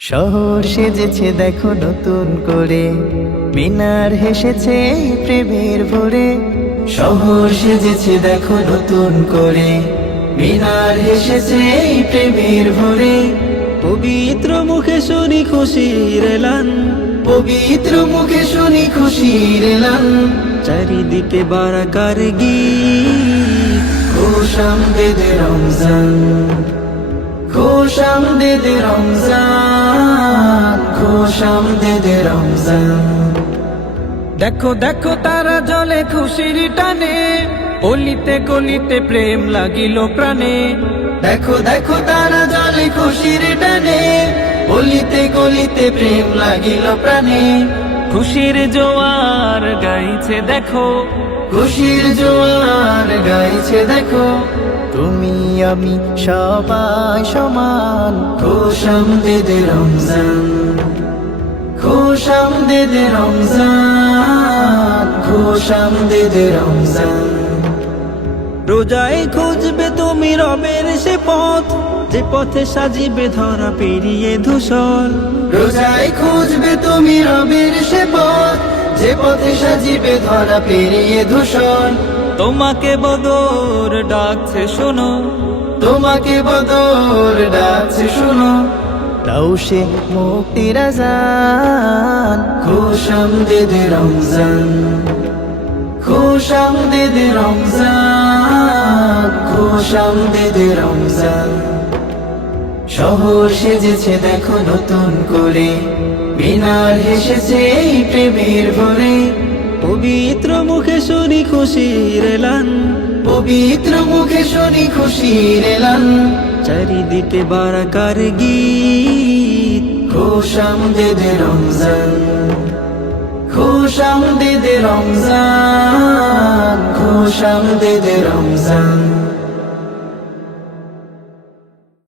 শহর সেজেছে দেখো নতুন করে, মিনার হেসেছে প্রেমের ভরে। শহর সেজেছে দেখো নতুন করে, মিনার হেসেছে প্রেমের ভরে। পবিত্র মুখে শুনি খুশির এলান, পবিত্র মুখে শুনি খুশির এলান। চারিদিকে বারাকার গীত। খুশ আমদেদে রমজান, খুশ আমদেদে রমজান, খুশ আমদেদে রমজান। দেখো দেখো তারা জলে খুশির টানে, অলিতে গলিতে প্রেম লাগিল প্রাণে। দেখো দেখো তারা জলে খুশির টানে, অলিতে গলিতে প্রেম লাগিল প্রাণে। খুশির জোয়ার গাইছে দেখো, খুশির জোয়ার গাইছে দেখো। তুমি আমি সবাই সমান, খুশ আমদেদে রমজান, খুশ আমদেদে রমজান, খুশ আমদেদে রমজান। রোজায় খুঁজবে তুমি রবের সে পথ, যে পথে সাজিবে ধরা পেরিয়ে ধূসর। রোজায় খুঁজবে তুমি রবের সে পথ, যে পথে সাজিবে ধরা পেরিয়ে ধূসর। তোমাকে বদর ডাকছে শোনো, তোমাকে বদর ডাকছে শুনো। দাও সে মুক্তির আযান, খুশ আমদেদে রমজান, খুশ আমদেদে রমজান, খুশ আমদেদে রমজান। শহর সেজেছে দেখো নতুন করে, মিনার হেসেছে প্রেমের ভরে। পবিত্র মুখে শুনি খুশির এলান, পবিত্র মুখে শুনি খুশির এলান। চারিদিকে বারাকার গীত। খুশ আমদেদে রমজান, খুশ আমদেদে রমজান, খুশ আমদেদে রমজান।